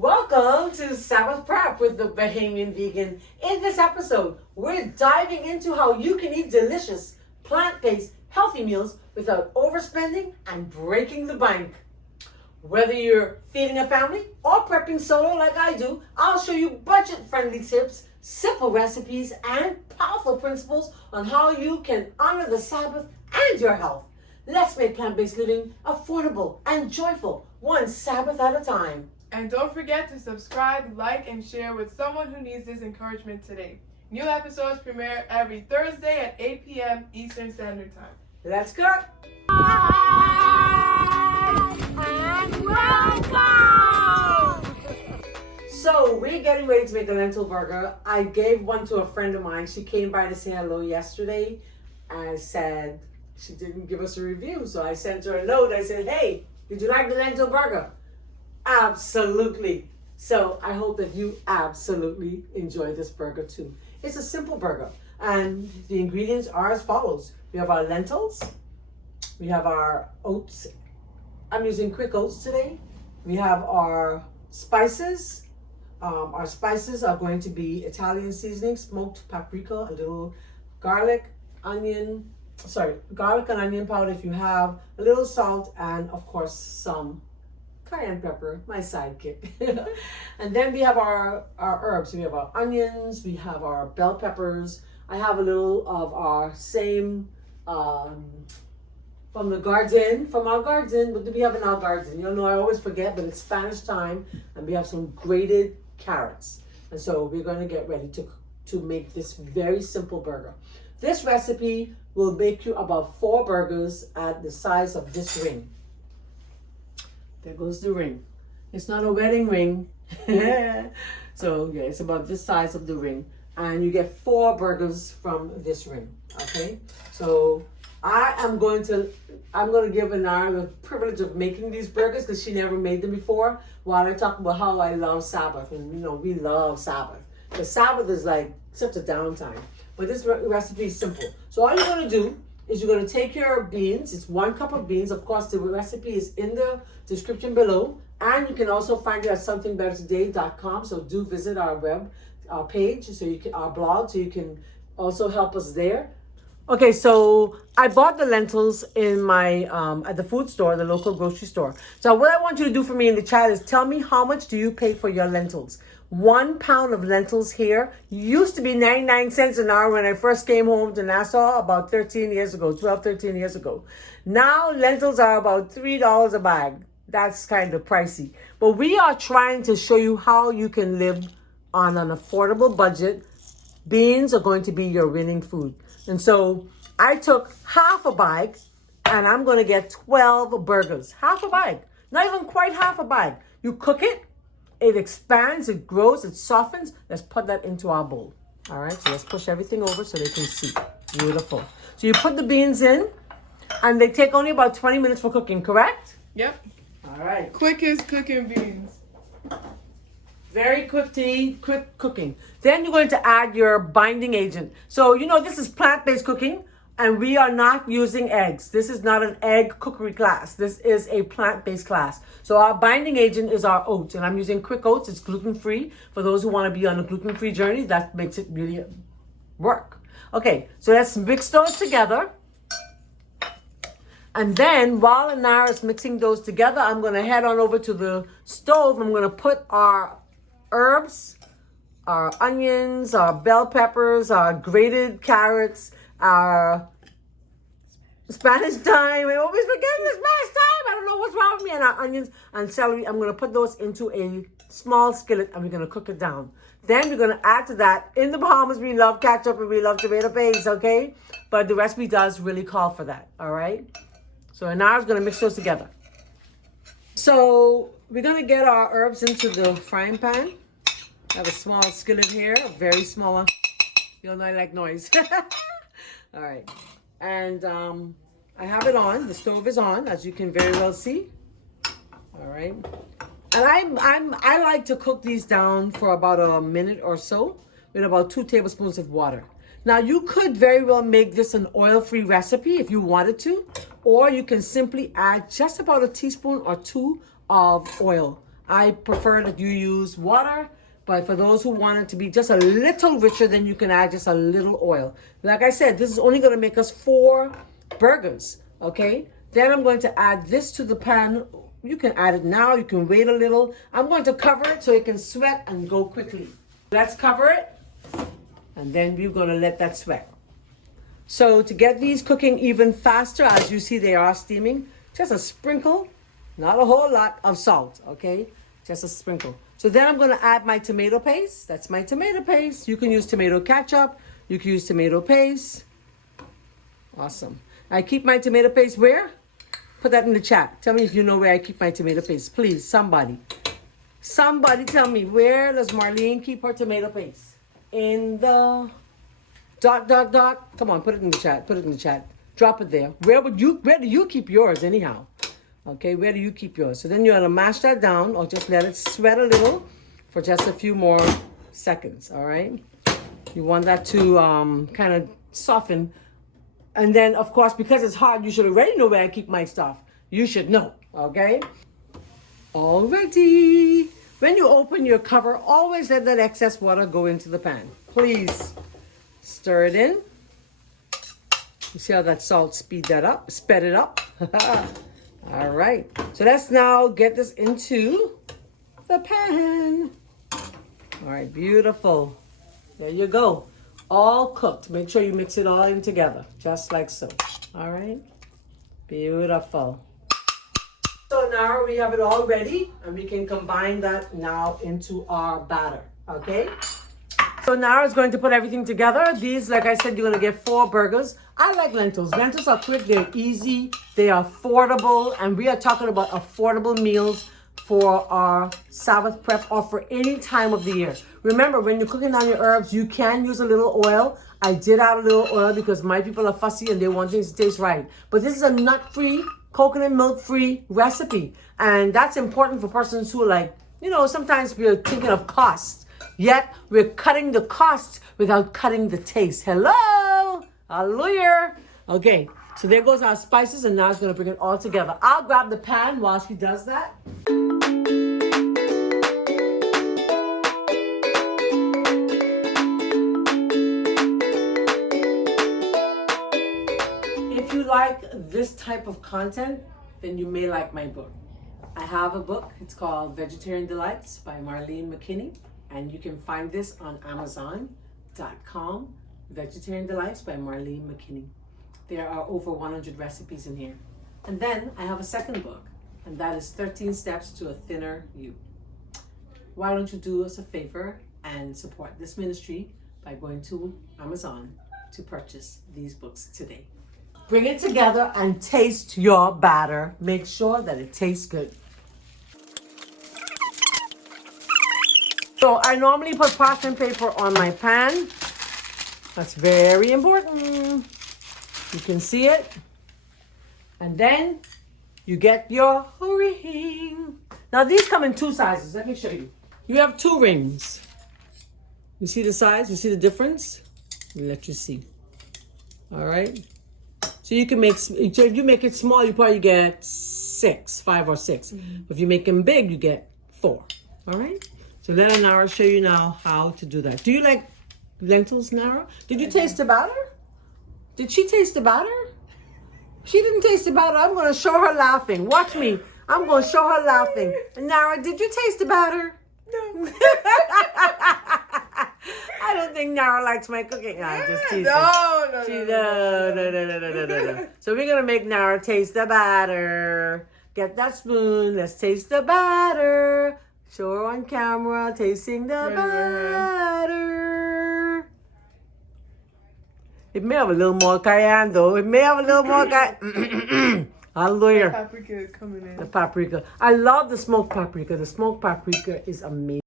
Welcome to Sabbath Prep with the Bahamian Vegan. In this episode, we're diving into how you can eat delicious, plant-based, healthy meals without overspending and breaking the bank. Whether you're feeding a family or prepping solo like I do, I'll show you budget-friendly tips, simple recipes, and powerful principles on how you can honor the Sabbath and your health. Let's make plant-based living affordable and joyful, one Sabbath at a time. And don't forget to subscribe, like, and share with someone who needs this encouragement today. New episodes premiere every Thursday at 8 p.m. Eastern Standard Time. Let's go! And welcome! So we're getting ready to make a lentil burger. I gave one to a friend of mine. She came by to say hello yesterday. I said she didn't give us a review, so I sent her a note. I said, hey, did you like the lentil burger? Absolutely. So I hope that you absolutely enjoy this burger too. It's a simple burger, and the ingredients are as follows. We have our lentils. We have our oats. I'm using quick oats today. We have our spices. Our spices are going to be Italian seasoning, smoked paprika, a little garlic and onion powder if you have, a little salt, and of course some cayenne pepper, my sidekick. And then we have our herbs. We have our onions, we have our bell peppers. I have a little of our same from our garden. What do we have in our garden? You know, I always forget, but it's Spanish time, and we have some grated carrots. And so we're going to get ready to make this very simple burger. This recipe will make you about 4 burgers at the size of this ring. There goes the ring. It's not a wedding ring. So yeah, it's about this size of the ring. And you get 4 burgers from this ring. Okay? So I'm going to give Anara the privilege of making these burgers because she never made them before, while I talk about how I love Sabbath. And you know, we love Sabbath. The Sabbath is like such a downtime. But this recipe is simple. So all you're going to do is you're going to take your beans. It's 1 cup of beans. Of course, the recipe is in the description below. And you can also find it at somethingbettertoday.com. So do visit our page, so you can, our blog, so you can also help us there. Okay, so I bought the lentils in my at the food store, the local grocery store. So what I want you to do for me in the chat is tell me, how much do you pay for your lentils? 1 pound of lentils here used to be 99 cents an hour when I first came home to Nassau about 12, 13 years ago. Now lentils are about $3 a bag. That's kind of pricey. But we are trying to show you how you can live on an affordable budget. Beans are going to be your winning food. And so I took half a bag, and I'm going to get 12 burgers. Half a bag. Not even quite half a bag. You cook it. It expands, it grows, it softens. Let's put that into our bowl. All right, so let's push everything over so they can see. Beautiful. So you put the beans in, and they take only about 20 minutes for cooking, correct? Yep. All right. Quick as cooking beans. Very quick to eat, quick cooking. Then you're going to add your binding agent. So, you know, this is plant-based cooking, and we are not using eggs. This is not an egg cookery class. This is a plant-based class. So our binding agent is our oats, and I'm using quick oats. It's gluten-free. For those who want to be on a gluten-free journey, that makes it really work. Okay, so let's mix those together. And then while Anara is mixing those together, I'm going to head on over to the stove. I'm going to put our herbs, our onions, our bell peppers, our grated carrots, our Spanish thyme. I always forget the Spanish thyme. I don't know what's wrong with me. And our onions and celery. I'm going to put those into a small skillet, and we're going to cook it down. Then we're going to add to that. In the Bahamas, we love ketchup and we love tomato paste, okay? But the recipe does really call for that, all right? So Anara's going to mix those together. So we're going to get our herbs into the frying pan. I have a small skillet here, a very small one. You'll know I like noise. All right. And I have it on. The stove is on, as you can very well see. All right. And I like to cook these down for about a minute or so with about 2 tablespoons of water. Now, you could very well make this an oil-free recipe if you wanted to, or you can simply add just about a teaspoon or 2 of oil. I prefer that you use water, but for those who want it to be just a little richer, then you can add just a little oil. Like I said, this is only going to make us 4 burgers, okay? Then I'm going to add this to the pan. You can add it now, you can wait a little. I'm going to cover it so it can sweat and go quickly. Let's cover it, and then we're going to let that sweat. So to get these cooking even faster, as you see they are steaming, just a sprinkle, not a whole lot of salt, okay? Just a sprinkle. So then I'm going to add my tomato paste. That's my tomato paste. You can use tomato ketchup. You can use tomato paste. Awesome. I keep my tomato paste where? Put that in the chat. Tell me if you know where I keep my tomato paste. Please, somebody. Somebody tell me, where does Marlene keep her tomato paste? In the... ... Come on, put it in the chat. Put it in the chat. Drop it there. Where do you keep yours anyhow? Okay, where do you keep yours? So then you want to mash that down or just let it sweat a little for just a few more seconds, all right? You want that to kind of soften. And then, of course, because it's hard, you should already know where I keep my stuff. You should know, okay? Alrighty. When you open your cover, always let that excess water go into the pan. Please stir it in. You see how that salt sped it up? All right. So let's now get this into the pan. All right, beautiful. There you go. All cooked. Make sure you mix it all in together, just like so. All right. Beautiful. So now we have it all ready, and we can combine that now into our batter, okay? So now it's going to put everything together. These, like I said, you're going to get 4 burgers. I like lentils. Lentils are quick, they're easy, they are affordable, and we are talking about affordable meals for our Sabbath prep or for any time of the year. Remember, when you're cooking down your herbs, you can use a little oil. I did add a little oil because my people are fussy and they want things to taste right. But this is a nut-free, coconut milk-free recipe. And that's important for persons who are like, you know, sometimes we're thinking of cost. Yet, we're cutting the cost without cutting the taste. Hello! Hallelujah! Okay, so there goes our spices, and now it's going to bring it all together. I'll grab the pan while she does that. If you like this type of content, then you may like my book. I have a book. It's called Vegetarian Delights by Marlene McKinney. And you can find this on Amazon.com. Vegetarian Delights by Marlene McKinney. There are over 100 recipes in here. And then I have a second book, and that is 13 Steps to a Thinner You. Why don't you do us a favor and support this ministry by going to Amazon to purchase these books today. Bring it together and taste your batter. Make sure that it tastes good. So I normally put parchment paper on my pan. That's very important. You can see it. And then you get your ring. Now these come in 2 sizes. Let me show you. You have 2 rings. You see the size? You see the difference? Let me let you see. All right. So you can make, so if you make it small, you probably get 5 or 6. Mm-hmm. If you make them big, you get 4. All right. So let Nara show you now how to do that. Do you like lentils, Nara? Did you taste the batter? Did she taste the batter? She didn't taste the batter. I'm going to show her laughing. Watch me. I'm going to show her laughing. Nara, did you taste the batter? No. I don't think Nara likes my cooking. I'm just teasing. No. So we're going to make Nara taste the batter. Get that spoon. Let's taste the batter. Show her on camera, tasting the batter. It may have a little more cayenne, though. It may have a little more cayenne. Hallelujah. The paprika is coming in. The paprika. I love the smoked paprika. The smoked paprika is amazing.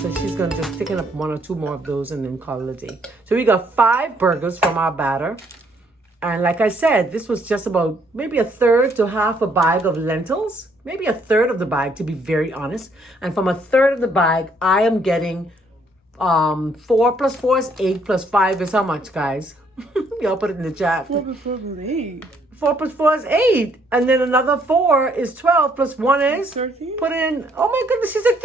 So she's going to just pick up 1 or 2 more of those and then call it a day. So we got 5 burgers from our batter. And like I said, this was just about maybe 1/3 to half a bag of lentils. Maybe 1/3 of the bag, to be very honest. And from 1/3 of the bag, I am getting 4 plus 4 is 8 plus 5 is how much, guys? Y'all put it in the chat. 4 plus 4 plus 8. 4 plus 4 is 8. And then another 4 is 12 plus 1 is? 13? Put in, oh my goodness, she said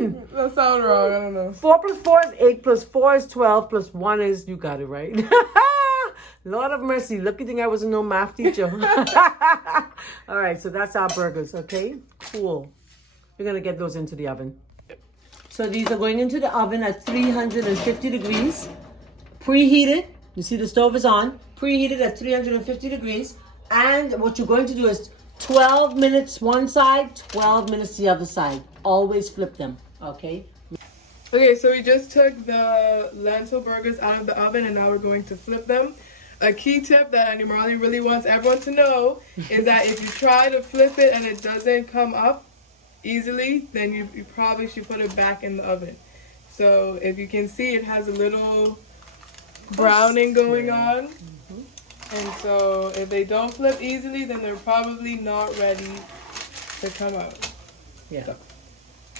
13. That sounds wrong. I don't know. 4 plus 4 is 8 plus 4 is 12 plus 1 is, you got it right. Lord of mercy. Lucky thing I wasn't no math teacher. All right, so that's our burgers, okay? Cool. We're going to get those into the oven. So these are going into the oven at 350 degrees. Preheated. You see the stove is on. Preheated at 350 degrees. And what you're going to do is 12 minutes one side, 12 minutes the other side. Always flip them, okay? Okay, so we just took the lentil burgers out of the oven and now we're going to flip them. A key tip that Auntie Marley really wants everyone to know is that if you try to flip it and it doesn't come up easily, then you probably should put it back in the oven. So if you can see, it has a little browning going on. And so if they don't flip easily, then they're probably not ready to come out. Yeah.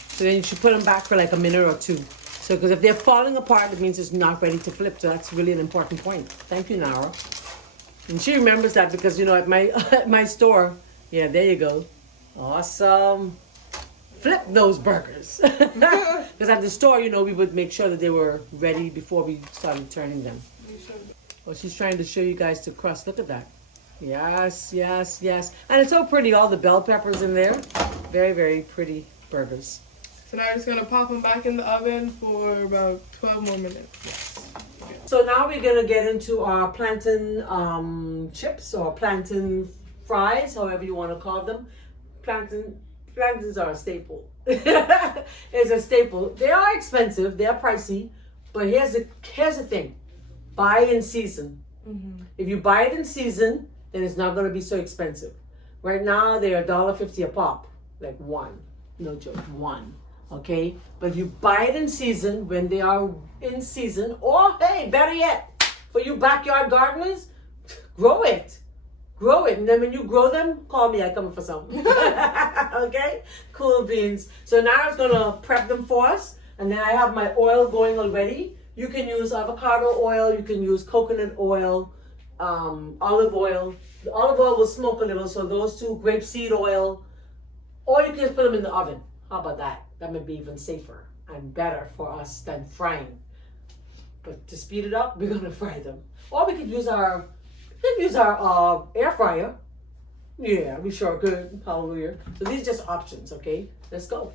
So then you should put them back for like a minute or two. So, because if they're falling apart, it means it's not ready to flip. So that's really an important point. Thank you, Nara. And she remembers that because, you know, at my store, yeah, there you go. Awesome. Flip those burgers. Because at the store, you know, we would make sure that they were ready before we started turning them. Well, she's trying to show you guys the crust. Look at that. Yes, yes, yes. And it's so pretty, all the bell peppers in there. Very, very pretty burgers. So now we're just going to pop them back in the oven for about 12 more minutes. Yes. Okay. So now we're going to get into our plantain chips or plantain fries, however you want to call them. Plantains are a staple. It's a staple. They are expensive. They are pricey. But here's the thing. Buy in season. Mm-hmm. If you buy it in season, then it's not going to be so expensive. Right now, they're $1.50 a pop. Like one. No joke. One. Okay? But if you buy it in season, when they are in season, or hey, better yet, for you backyard gardeners, grow it. Grow it. And then when you grow them, call me. I come for some. Okay? Cool beans. So now it's going to prep them for us. And then I have my oil going already. You can use avocado oil. You can use coconut oil, olive oil. The olive oil will smoke a little, so those two, grapeseed oil. Or you can just put them in the oven. How about that? That may be even safer and better for us than frying. But to speed it up, we're going to fry them. Or we could use our air fryer. Yeah, we sure could. Hallelujah. So these are just options, okay? Let's go.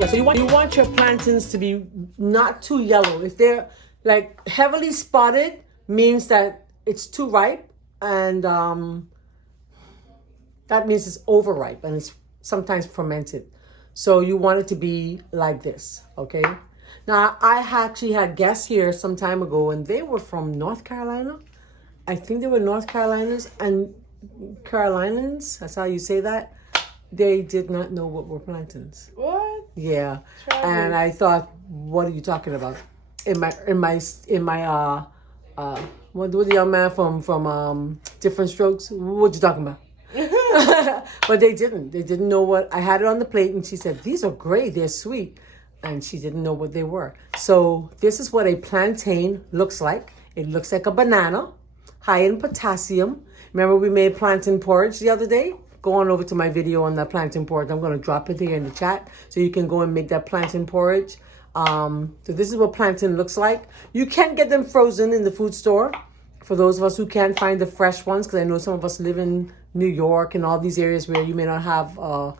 Yeah, so you want your plantains to be not too yellow. If they're like heavily spotted, means that it's too ripe, and that means it's overripe and it's sometimes fermented. So you want it to be like this, okay? Now, I actually had guests here some time ago, and they were from North Carolina. I think they were North Carolinas and Carolinians. That's how you say that. They did not know what were plantains. What? Yeah. And I thought, what are you talking about? In my what the young man from Different Strokes? What you talking about? But they didn't know what. I had it on the plate, and she said, these are great, they're sweet, and she didn't know what they were. So this is what a plantain looks like. It looks like a banana, high in potassium. Remember we made plantain porridge the other day? Go on over to my video on that plantain porridge. I'm going to drop it here in the chat so you can go and make that plantain porridge. So this is what plantain looks like. You can get them frozen in the food store. For those of us who can't find the fresh ones, because I know some of us live in New York and all these areas where you may not have a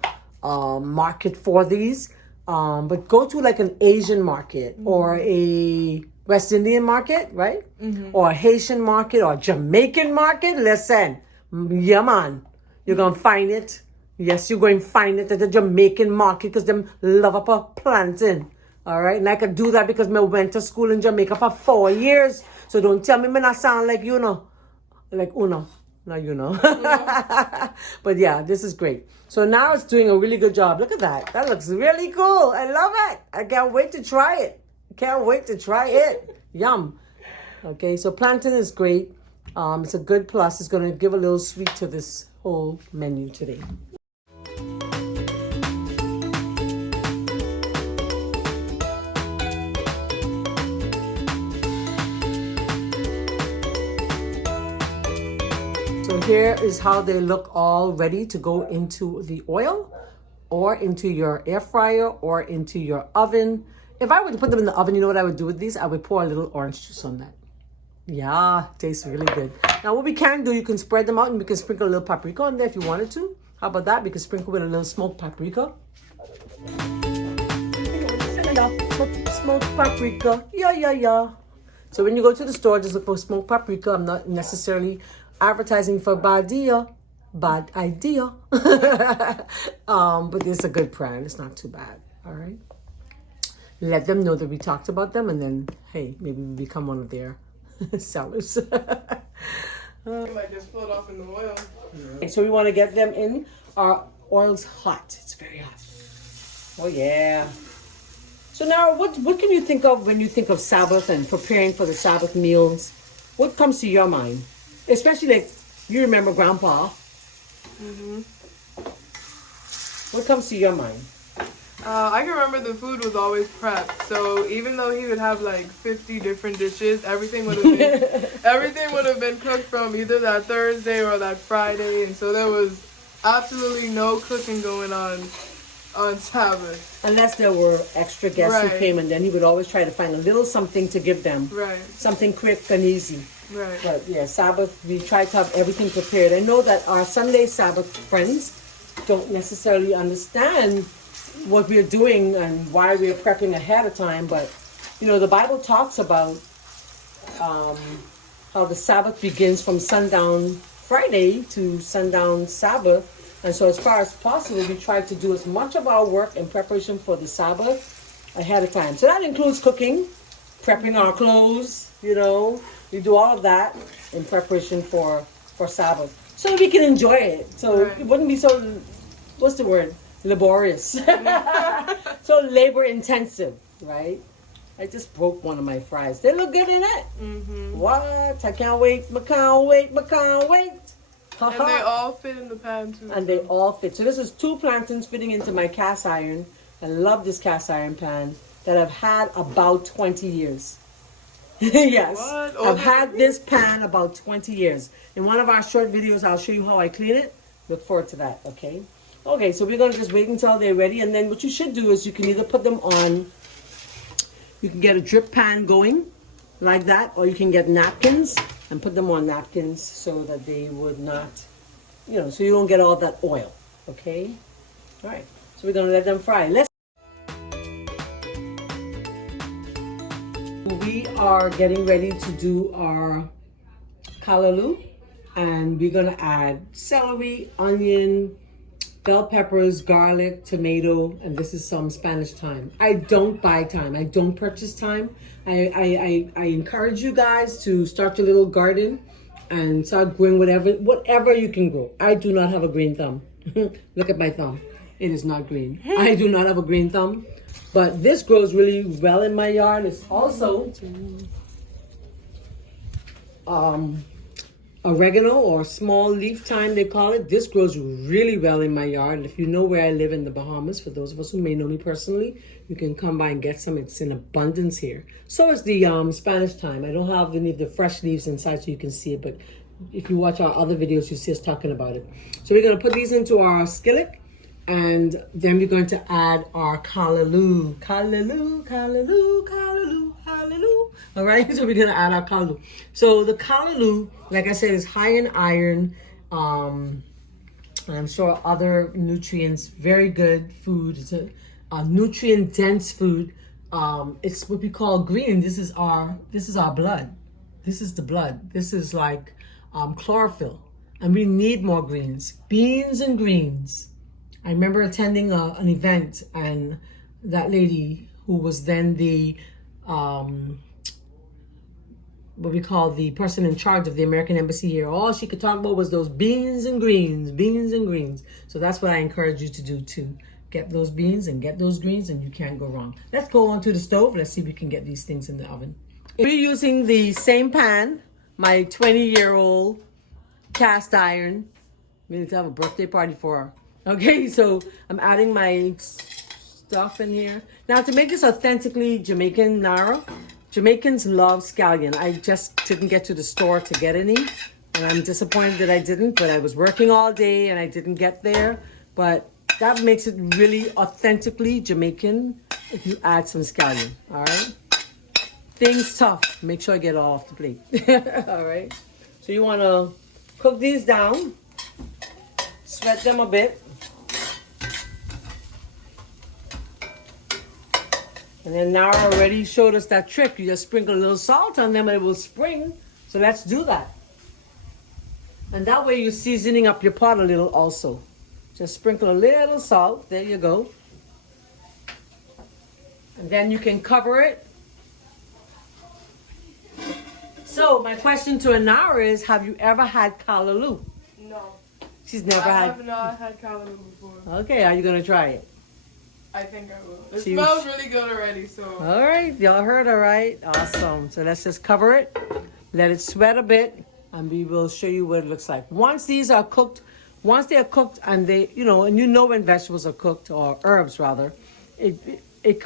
market for these. But go to like an Asian market or a West Indian market, right? Mm-hmm. Or a Haitian market or a Jamaican market. Listen, yeah, man. You're going to find it. Yes, you're going to find it at the Jamaican market because them love up a plantain. All right? And I could do that because I went to school in Jamaica for 4 years. So don't tell me I not sound like you know. Like Uno. Not you know. But yeah, this is great. So now it's doing a really good job. Look at that. That looks really cool. I love it. I can't wait to try it. Can't wait to try it. Yum. Okay, so plantain is great. It's a good plus. It's going to give a little sweet to this whole menu today. So here is how they look all ready to go into the oil or into your air fryer or into your oven. If I were to put them in the oven, you know what I would do with these? I would pour a little orange juice on that. Yeah, tastes really good. Now what we can do, you can spread them out and we can sprinkle a little paprika on there if you wanted to. How about that? We can sprinkle with a little smoked paprika. Smoked paprika. Yeah. So when you go to the store, just look for smoked paprika. I'm not necessarily advertising for bad idea. But it's a good brand. It's not too bad. All right. Let them know that we talked about them, and then hey, maybe we become one of their sellers. It might just float off in the oil. Okay, so we want to get them in. Our oil's hot. It's very hot. Oh yeah. So now, what can you think of when you think of Sabbath and preparing for the Sabbath meals? What comes to your mind? Especially like you remember Grandpa. Mm-hmm. What comes to your mind? I can remember the food was always prepped. So even though he would have like 50 different dishes, everything would have been cooked from either that Thursday or that Friday, and so there was absolutely no cooking going on Sabbath. Unless there were extra guests who came, and then he would always try to find a little something to give them. Right. Something quick and easy. Right. But yeah, Sabbath, we try to have everything prepared. I know that our Sunday Sabbath friends don't necessarily understand what we're doing and why we're prepping ahead of time, but you know, the Bible talks about how the Sabbath begins from sundown Friday to sundown Sabbath. And so as far as possible, we try to do as much of our work in preparation for the Sabbath ahead of time. So that includes cooking, prepping our clothes, you know. We do all of that in preparation for Sabbath. So we can enjoy it. So it wouldn't be so, what's the word? Laborious. So labor intensive, right? I just broke one of my fries. They look good in it. Mm-hmm. What? I can't wait. I can't wait. And they all fit in the pan too. And they all fit. So this is 2 plantains fitting into my cast iron. I love this cast iron pan that I've had about 20 years. Yes. What? I've had this pan about 20 years. In one of our short videos, I'll show you how I clean it. Look forward to that, okay? Okay, so we're going to just wait until they're ready. And then what you should do is you can either put them on, you can get a drip pan going like that, or you can get napkins and put them on napkins so that they would not, you know, so you don't get all that oil, okay? All right, so we're going to let them fry. We are getting ready to do our callaloo, and we're going to add celery, onion, bell peppers, garlic, tomato, and this is some Spanish thyme. I don't buy thyme. I don't purchase thyme. I encourage you guys to start your little garden and start growing whatever you can grow. I do not have a green thumb. Look at my thumb. It is not green. I do not have a green thumb. But this grows really well in my yard. It's also oregano or small leaf thyme, they call it. This grows really well in my yard. If you know where I live in the Bahamas, for those of us who may know me personally, you can come by and get some. It's in abundance here. So is the Spanish thyme. I don't have any of the fresh leaves inside so you can see it, but if you watch our other videos, you see us talking about it. So we're going to put these into our skillet, and then we're going to add our callaloo. All right, so we're going to add our callaloo. So the callaloo, like I said, is high in iron, and I'm sure other nutrients. Very good food. It's a nutrient dense food. It's what we call green. This is our blood. This is the blood. This is like chlorophyll, and we need more greens. Beans and greens. I remember attending an event, and that lady who was then the what we call the person in charge of the American Embassy here, all she could talk about was those beans and greens. So that's what I encourage you to do too. Get those beans and get those greens, and you can't go wrong. Let's go onto the stove. Let's see if we can get these things in the oven. We're using the same pan, my 20-year-old cast iron. We need to have a birthday party for her. Okay, so I'm adding my stuff in here. Now to make this authentically Jamaican, Nara, Jamaicans love scallion. I just didn't get to the store to get any. And I'm disappointed that I didn't, but I was working all day and I didn't get there. But that makes it really authentically Jamaican if you add some scallion, all right? Things tough. Make sure I get it all off the plate. All right. So you want to cook these down, sweat them a bit. And then Nara already showed us that trick. You just sprinkle a little salt on them and it will spring. So let's do that. And that way you're seasoning up your pot a little also. Just sprinkle a little salt. There you go. And then you can cover it. So my question to Anara is, have you ever had callaloo? No. She's never I had. have not had callaloo before. Okay, are you gonna try it? I think I will. It She- smells really good already, so. All right, y'all heard, all right? Awesome. So let's just cover it, let it sweat a bit, and we will show you what it looks like. Once these are cooked, once they are cooked and they, and you know when vegetables are cooked, or herbs rather, it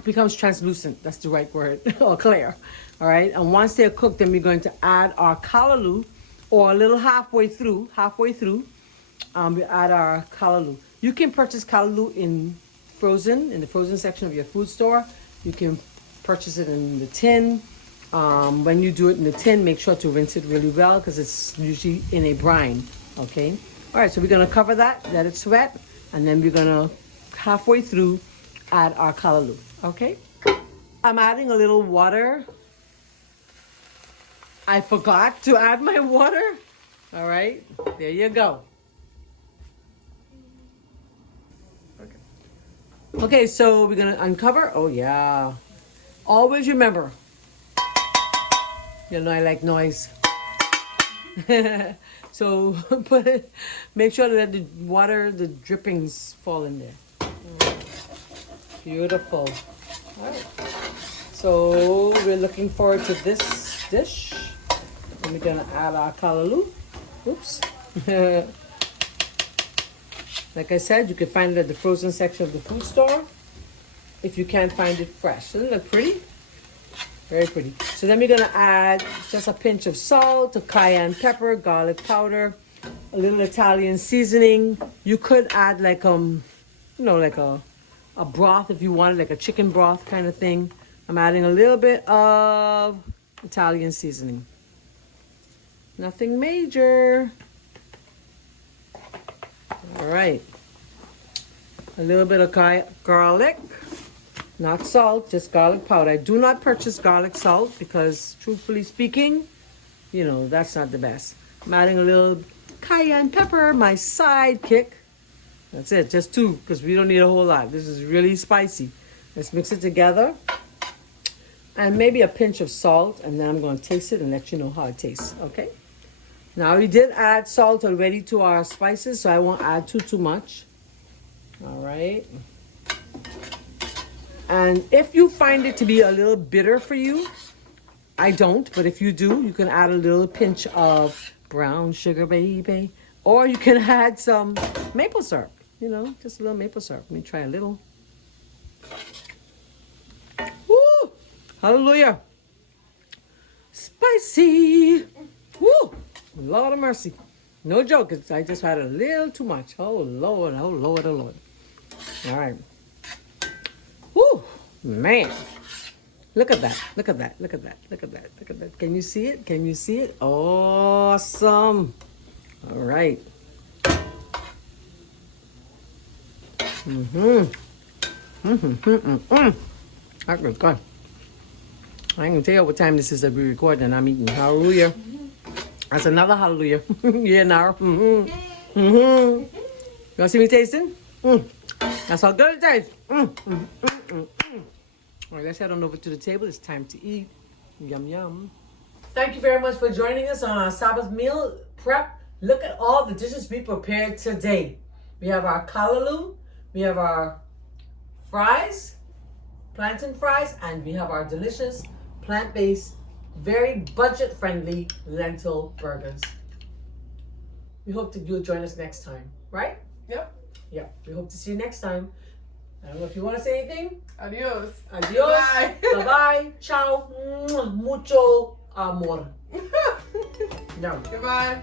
becomes translucent. That's the right word, or clear. All right, and once they're cooked, then we're going to add our callaloo, or a little halfway through, we add our callaloo. You can purchase callaloo in the frozen section of your food store. You can purchase it in the tin. When you do it in the tin, make sure to rinse it really well because it's usually in a brine, okay? All right, so we're gonna cover that, let it sweat, and then we're gonna halfway through add our callaloo, okay? I'm adding a little water. I forgot to add my water. All right, there you go. Okay, so we're gonna uncover. Oh yeah. Always remember. You know I like noise. So make sure that the water, the drippings fall in there. Beautiful. All right. So we're looking forward to this dish. And we're gonna add our callaloo. Oops. Like I said, you can find it at the frozen section of the food store if you can't find it fresh. Doesn't it look pretty? Very pretty. So then we're gonna add just a pinch of salt, a cayenne pepper, garlic powder, a little Italian seasoning. You could add like like a broth if you wanted, like a chicken broth kind of thing. I'm adding a little bit of Italian seasoning. Nothing major. All right. A little bit of garlic. Not salt, just garlic powder. I do not purchase garlic salt because, truthfully speaking, that's not the best. I'm adding a little cayenne pepper, my sidekick. That's it, just 2, because we don't need a whole lot. This is really spicy. Let's mix it together. And maybe a pinch of salt, and then I'm going to taste it and let you know how it tastes, okay? Now, we did add salt already to our spices, so I won't add too much. All right. And if you find it to be a little bitter for you, I don't, but if you do, you can add a little pinch of brown sugar, baby. Or you can add some maple syrup, just a little maple syrup. Let me try a little. Woo! Hallelujah. Spicy. Woo! Lord of mercy. No joke, I just had a little too much. Oh, Lord, oh, Lord, oh, Lord. All right. Woo, man. Look at that. Look at that. Look at that. Look at that. Look at that. Can you see it? Can you see it? Awesome. All right. That was good. I can tell you what time this is that we're recording and I'm eating. Hallelujah. That's another hallelujah. Yeah, now. You want to see me tasting? That's how good it tastes. All right, let's head on over to the table. It's time to eat. Yum, yum. Thank you very much for joining us on our Sabbath meal prep. Look at all the dishes we prepared today. We have our callaloo, we have our fries, plantain fries, and we have our delicious plant-based very budget-friendly lentil burgers. We hope that you'll join us next time, right? Yep. Yeah, we hope to see you next time. I don't know if you want to say anything. Adios. Adios. Bye. Bye-bye. Ciao. Mucho amor. No. Goodbye.